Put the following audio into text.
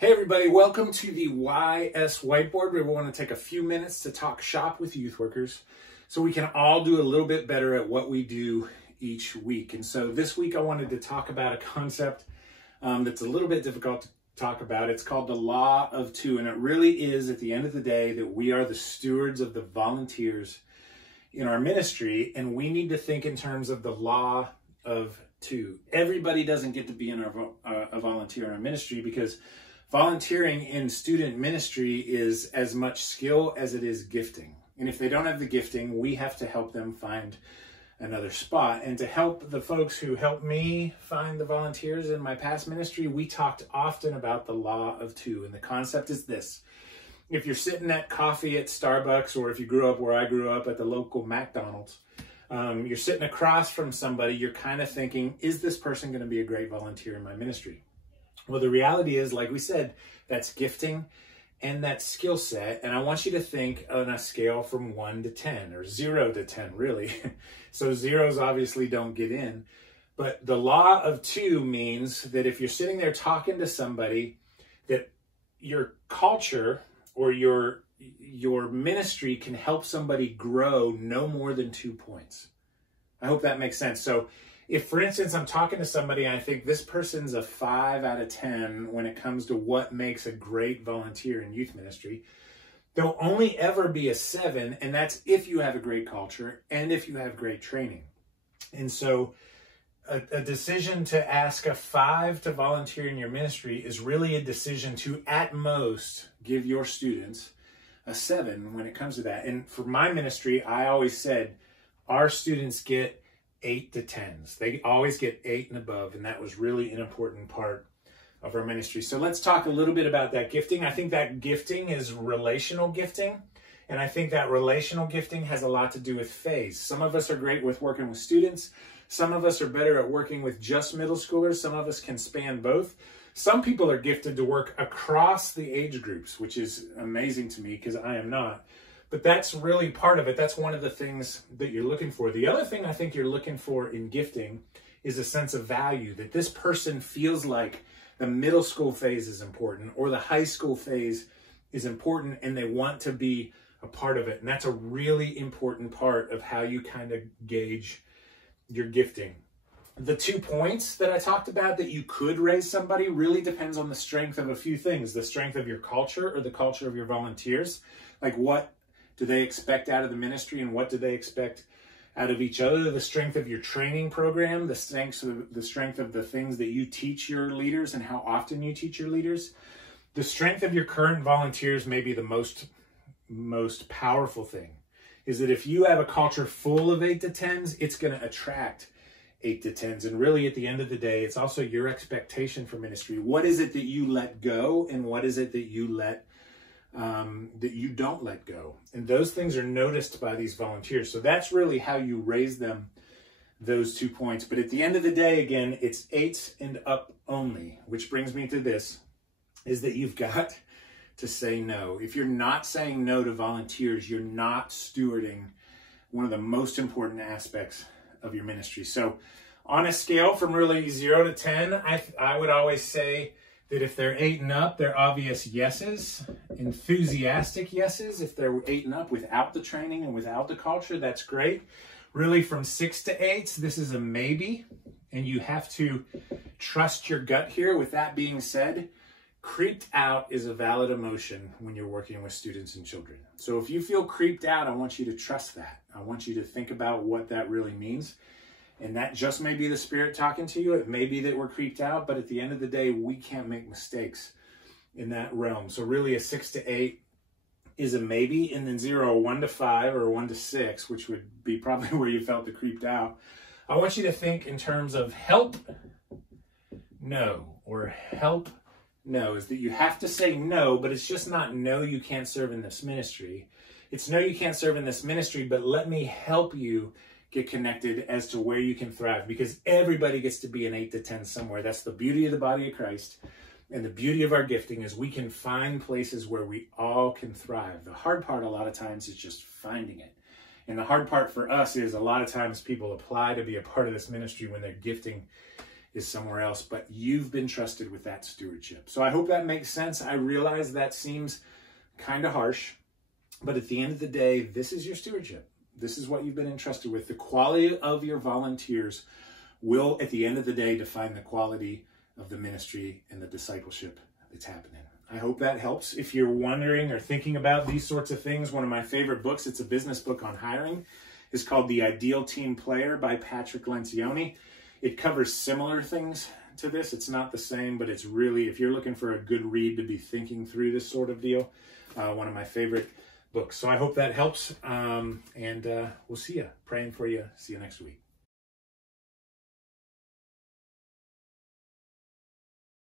Hey everybody, welcome to the YS Whiteboard, where we want to take a few minutes to talk shop with youth workers so we can all do a little bit better at what we do each week. And so this week I wanted to talk about a concept that's a little bit difficult to talk about. It's called the Law of Two, and it really is, at the end of the day, that we are the stewards of the volunteers in our ministry, and we need to think in terms of the Law of Two. Everybody doesn't get to be in a volunteer in our ministry, because volunteering in student ministry is as much skill as it is gifting. And if they don't have the gifting, we have to help them find another spot. And to help the folks who helped me find the volunteers in my past ministry, we talked often about the Law of Two. And the concept is this: if you're sitting at coffee at Starbucks, or if you grew up where I grew up at the local McDonald's, you're sitting across from somebody, you're kind of thinking, is this person going to be a great volunteer in my ministry? Well, the reality is, like we said, that's gifting and that's skill set. And I want you to think on a scale from 1 to 10, or 0 to 10, really. So zeros obviously don't get in. But the Law of Two means that if you're sitting there talking to somebody, that your culture or your ministry can help somebody grow no more than 2 points. I hope that makes sense. So if, for instance, I'm talking to somebody and I think this person's a 5 out of 10 when it comes to what makes a great volunteer in youth ministry, they'll only ever be a 7, and that's if you have a great culture and if you have great training. And so a decision to ask a 5 to volunteer in your ministry is really a decision to, at most, give your students a 7 when it comes to that. And for my ministry, I always said our students get 8 to 10s. They always get 8 and above, and that was really an important part of our ministry. So let's talk a little bit about that gifting. I think that gifting is relational gifting, and I think that relational gifting has a lot to do with phase. Some of us are great with working with students. Some of us are better at working with just middle schoolers. Some of us can span both. Some people are gifted to work across the age groups, which is amazing to me because I am not. But that's really part of it. That's one of the things that you're looking for. The other thing I think you're looking for in gifting is a sense of value, that this person feels like the middle school phase is important or the high school phase is important, and they want to be a part of it. And that's a really important part of how you kind of gauge your gifting. The 2 points that I talked about that you could raise somebody really depends on the strength of a few things. The strength of your culture, or the culture of your volunteers. Like, what do they expect out of the ministry, and what do they expect out of each other? The strength of your training program, the strength of the things that you teach your leaders and how often you teach your leaders. The strength of your current volunteers may be the most powerful thing, is that if you have a culture full of 8 to 10s, it's going to attract 8 to 10s. And really, at the end of the day, it's also your expectation for ministry. What is it that you let go, and what is it that you don't let go? And those things are noticed by these volunteers. So that's really how you raise them, those 2 points. But at the end of the day, again, it's 8 and up only, which brings me to this, is that you've got to say no. If you're not saying no to volunteers, you're not stewarding one of the most important aspects of your ministry. So on a scale from really 0 to 10, I would always say that if they're 8 and up, they're obvious yeses, enthusiastic yeses. If they're 8 and up without the training and without the culture, that's great. Really, from 6 to 8, this is a maybe, and you have to trust your gut here. With that being said, creeped out is a valid emotion when you're working with students and children. So if you feel creeped out, I want you to trust that. I want you to think about what that really means. And that just may be the Spirit talking to you. It may be that we're creeped out, but at the end of the day, we can't make mistakes in that realm. So really, a 6 to 8 is a maybe, and then 0, 1 to 5, or 1 to 6, which would be probably where you felt the creeped out. I want you to think in terms of help, no, or help, no, is that you have to say no, but it's just not no, you can't serve in this ministry. It's no, you can't serve in this ministry, but let me help you get connected as to where you can thrive, because everybody gets to be an 8 to 10 somewhere. That's the beauty of the body of Christ, and the beauty of our gifting is we can find places where we all can thrive. The hard part a lot of times is just finding it. And the hard part for us is a lot of times people apply to be a part of this ministry when their gifting is somewhere else, but you've been trusted with that stewardship. So I hope that makes sense. I realize that seems kind of harsh, but at the end of the day, this is your stewardship. This is what you've been entrusted with. The quality of your volunteers will, at the end of the day, define the quality of the ministry and the discipleship that's happening. I hope that helps. If you're wondering or thinking about these sorts of things, one of my favorite books, it's a business book on hiring, is called The Ideal Team Player by Patrick Lencioni. It covers similar things to this. It's not the same, but it's really, if you're looking for a good read to be thinking through this sort of deal, one of my favorite books. So I hope that helps, and we'll see you. Praying for you. See you next week.